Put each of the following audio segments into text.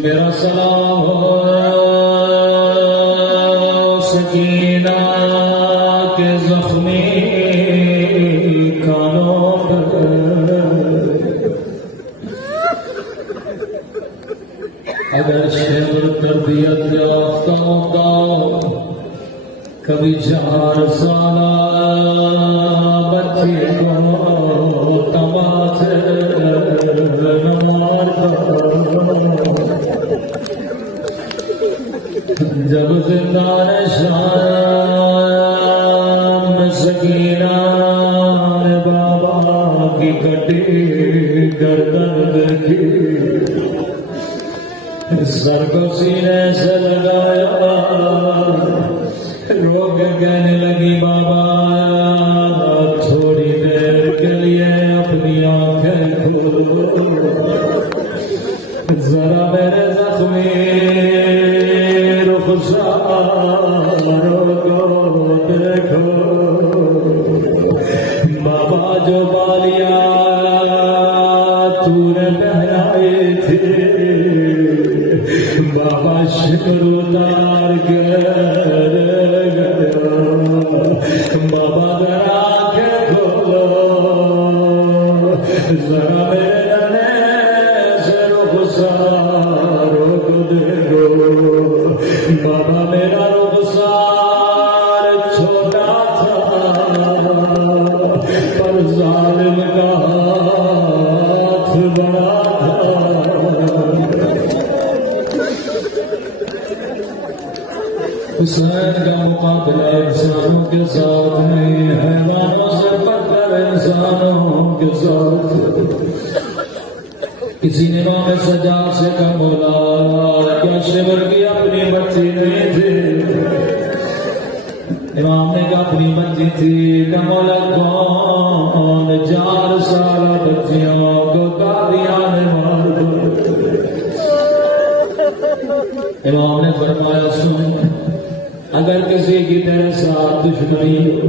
मेरा सलाम हो सकीना के जख्मी कानों पर। अगर शेर तरबियत याफ्ता होता कभी 4 साला बच्चे को तमाचे न मारता। जब जिंदान शाम में सकीना ने बाबा की कटी गर्दन देखी, सर को सीने से लगाया, रो के कहने लगी बाबा थोड़ी देर के लिए अपनी आंखें खोलो, जरा मेरे जख्मी देखो। बाबा जो बालिया तूने पहनाए थे, बाबा शुक्र उतार कर बाबा जरा के खोलो, जरा मेरे से रुखसार को देखो। बाबा मेरा रुखसार छोटा था पर जालिम का हाथ बड़ा था। हुसैन का मुकाबला इंसानों के साथ नहीं, हैवानों से बढ़कर इंसानों के साथ। किसी ने वहां सजा से कहा मौला क्या शिवर की अपनी बच्ची नहीं थी? इमाम ने कहा अपनी बच्ची थी। कहा मौला कौन? 4 साल बच्चियों को कादियान ने मार दिया। इमाम ने फरमाया सुन, अगर किसी की तेरे साथ दुश्मनी हो,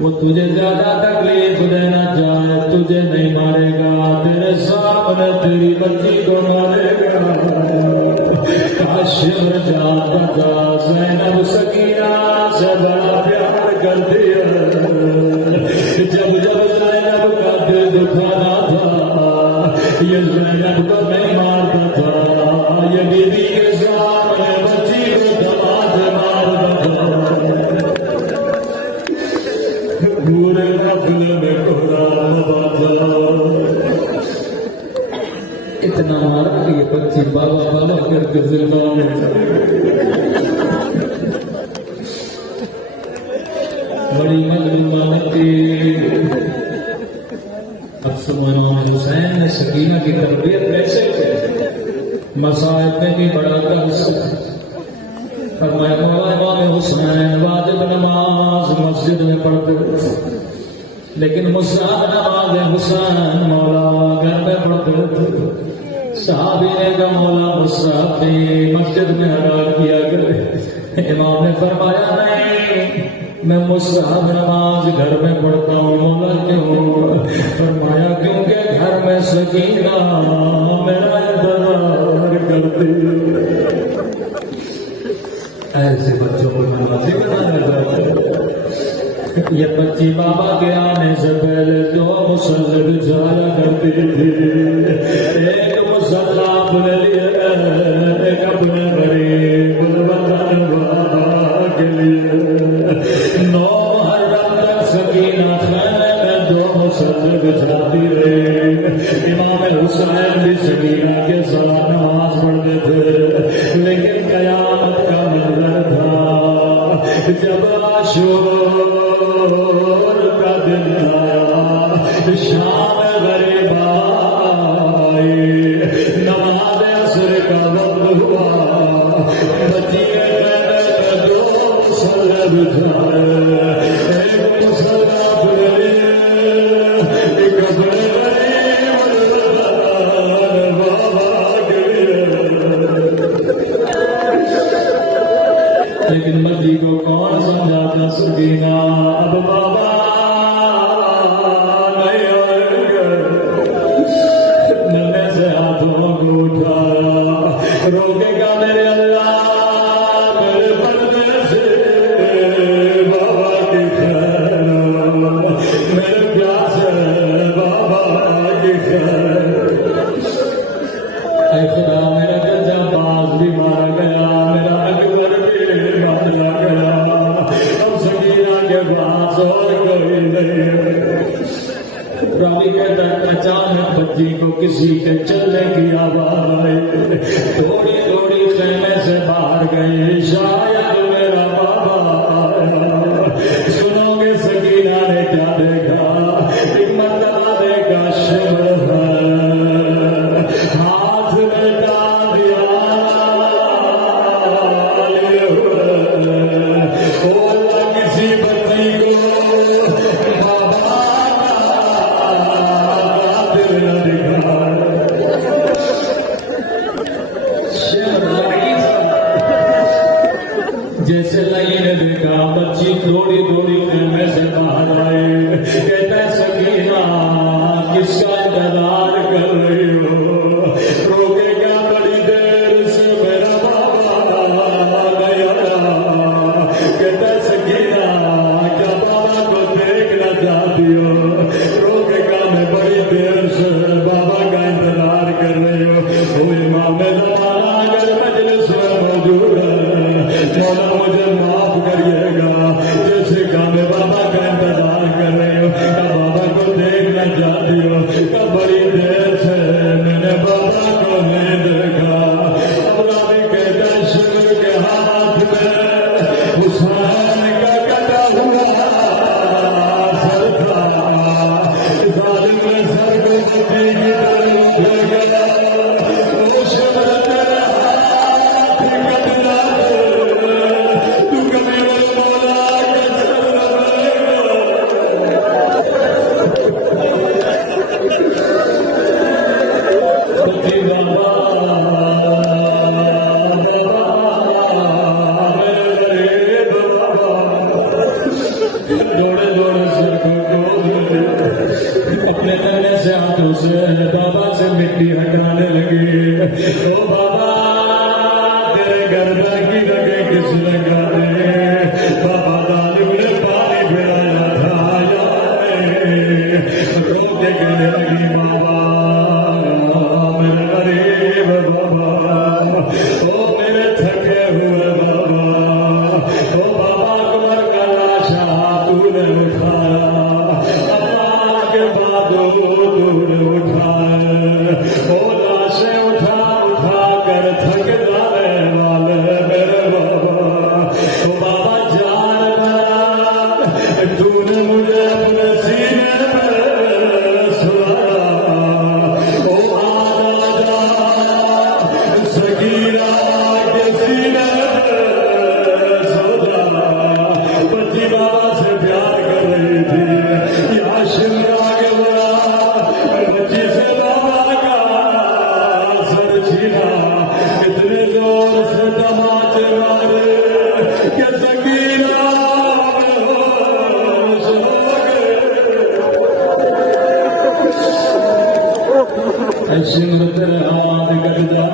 वो तुझे ज्यादा तकलीफ देना चाहे, तुझे नहीं मारेगा, तेरे सामने तेरी बच्ची को मारेगा। काशिम जानता था ज़ैनब सकीना से बड़ा प्यार करती है। जब जब ज़ैनब का दिल दुखाना था, ये ज़ैनब को नहीं मारता था, ये बीवी के सामने बच्ची को दबाद मारता था। पूरे कब्र में कुरान बाजा, इतना मारा कि ये बच्ची बाबा बाबा करके जिंदा में बड़ी मजलूमानती। अब सुमनो हुसैन ने सकीना की तरबियत कैसे की? मसाइब में भी बड़ा कर्ज फरमाया मौला इमाम हुसैन वाजिब नमाज मस्जिद में पढ़ते लेकिन मुस्ताहब नमाज हुसैन मौला घर में पढ़ते थे। साहबी ने कहा मौला मुस्ताहब मस्जिद में अदा किया करे। इमाम ने फरमाया नहीं, मैं मुस्ताहब नमाज घर में पढ़ता हूँ। मौला क्यों? फरमाया क्योंकि घर में सकीना मेरा इंतजार करती। ऐसे बच्चों को ये बच्ची बाबा के आने से पहले जो मुसल्ले बिछाया करती थी, एक मुसल्ला अपने लिए, एक अपने गरीब वतन बाबा के लिए। 9 मुहर्रम तक सकीना खाने में 2 मुसल्ले बिछाती रही। इमाम हुसैन भी सकीना के साथ नमाज पढ़ते थे, लेकिन कयामत का मंजर था जब आशूर का दिन आया, शाम गरीब आई, नमाज असर का वक्त हुआ, बच्चिए कहने 2 मुसल्ले बिछाए, एक मुसल्ला अपने लिए, एक अपने लेकिन मर्जी को कौन समझाता? सकीना अब बाबा नहीं आएंगे। नन्हे से हाथों को उठाया, रोकेगा मेरे अल्लाह मेरे बंदे से बाबा की खैर, मेरे प्यास है बाबा की खैर। ऐ खुदा मेरा जजा बाज भी मारा गया, मेरा अकबर भी मारा गया, अब सकीना के पास और कोई नहीं। रावी कहता अचानक बच्ची को किसी के चलने की आवाज आई, थोड़ी थोड़ी खेमे से बाहर गई, शायद मेरा बाबा आया। सुनोगे सकीना ने क्या देखा? एक मरतबा देखा शिमर है, हाथ में डालिया लिए हुए, किसी बच्ची को बाबा दिल न दिखा। जैसे लाई ने देखा बच्ची थोड़ी थोड़ी खेमे से बाहर आए, कहता सकीना किसका इंतजार कर रही हो? रोकेगा बड़ी देर से मेरा बाबा गया। कहता सकीना क्या बाबा को देखना चाहती हो? रोकेगा मैं बड़ी देर से बाबा का इंतजार कर रही हो। वो इमाम ज़माना अगर मजलिस में मौजूद है, मौला मुझे माफ करिएगा, जैसे कहा मैं बाबा का इंतजार कर रही हो, क्या बाबा को देखना चाहती हो? क्या बड़ी देर से मैंने बाबा को नहीं देखा। अब रावी कहता शिवर के हाथ में हुसैन का कटा हुआ सर था, जालिम ने सर को बच्ची की तरफ ले गया। वो शिवर तेरे हाथ कटना दे, तू कभी वो मौला के सर लगाएगा। बच्ची बाबा दौड़े दौड़े सर को अपने नन्हे से हाथों से बाबा से मिट्टी हटाने लगी। ओ बाबा तेरे गर्दन की लगे किस लगाने? बाबा जालिम ने पानी पिलाया था रोके कहने लगी बाबा मेरे गरीब बाबा, ओ मेरे थके हुए बाबा, ओ बाबा अकबर का लाशा तूने उठाया, अल्लाह के बाद तूने उठाया, ओ सिमर तेरे हाथ गजदा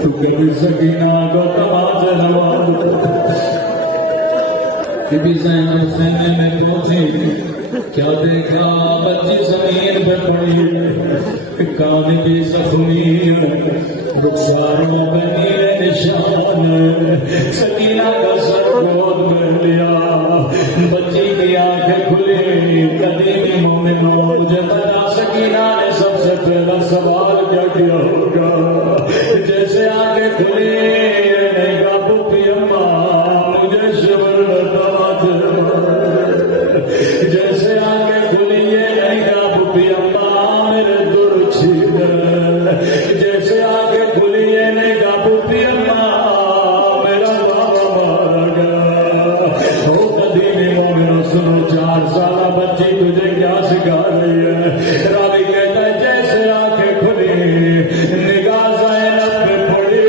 तू कभी सकीना को तमाज नवाज बीबी ज़ैनब खेमे में पहुंची क्या देखा बच्ची जमीन पर पड़ी कान की जख्मी रुखसारों में नीले निशान सकीना का सर गोद में लिया बच्ची की आंखें खुली कदीमी मोमिन मुझे बता सकीना ने सबसे पहला सवाल क्या किया होगा जैसे आंखें खुली नहीं का पुप्पी अम्मा मुझे शिवर जैसे आगे खुली ये नहीं का पुप्पी अम्मा मेरे दुर्छीद जैसे आगे खुली ये नहीं का पुप्पी अम्मा मेरा बाबा मारा गया हो कदीमी मोमिनो सुनो 4 साल बच्ची तुझे क्या सिखा रही है रावी कहता है जैसे आंखें खुली निगाह ज़ैनब पे पड़ी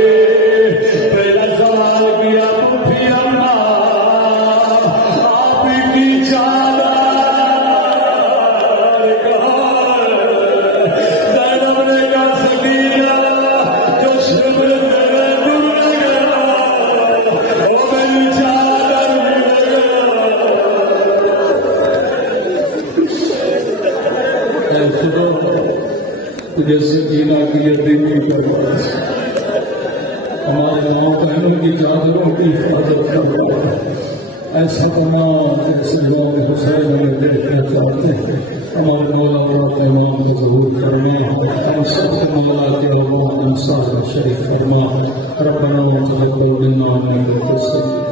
पहला सवाल किया पुप्पी अम्मा आपकी चादर ज़ैनब ने कहा सकीना जो शिवर तेरे दूर गया वो मेरी चादर मिल गया तुझे सकीना की यकीन नहीं करना हमारे गाँव बहनों की चादरों की हिफाजत करना ऐसा तमाम सिलसिलों में हुसैन में देखना चाहते हैं हमारे मौला को पैगाम को ज़रूर करना हम सबके मौला के अल्लाह इंसाफ शरीफ फरमा रब्बना तक़ब्बल मिन्ना इन्नका अंतस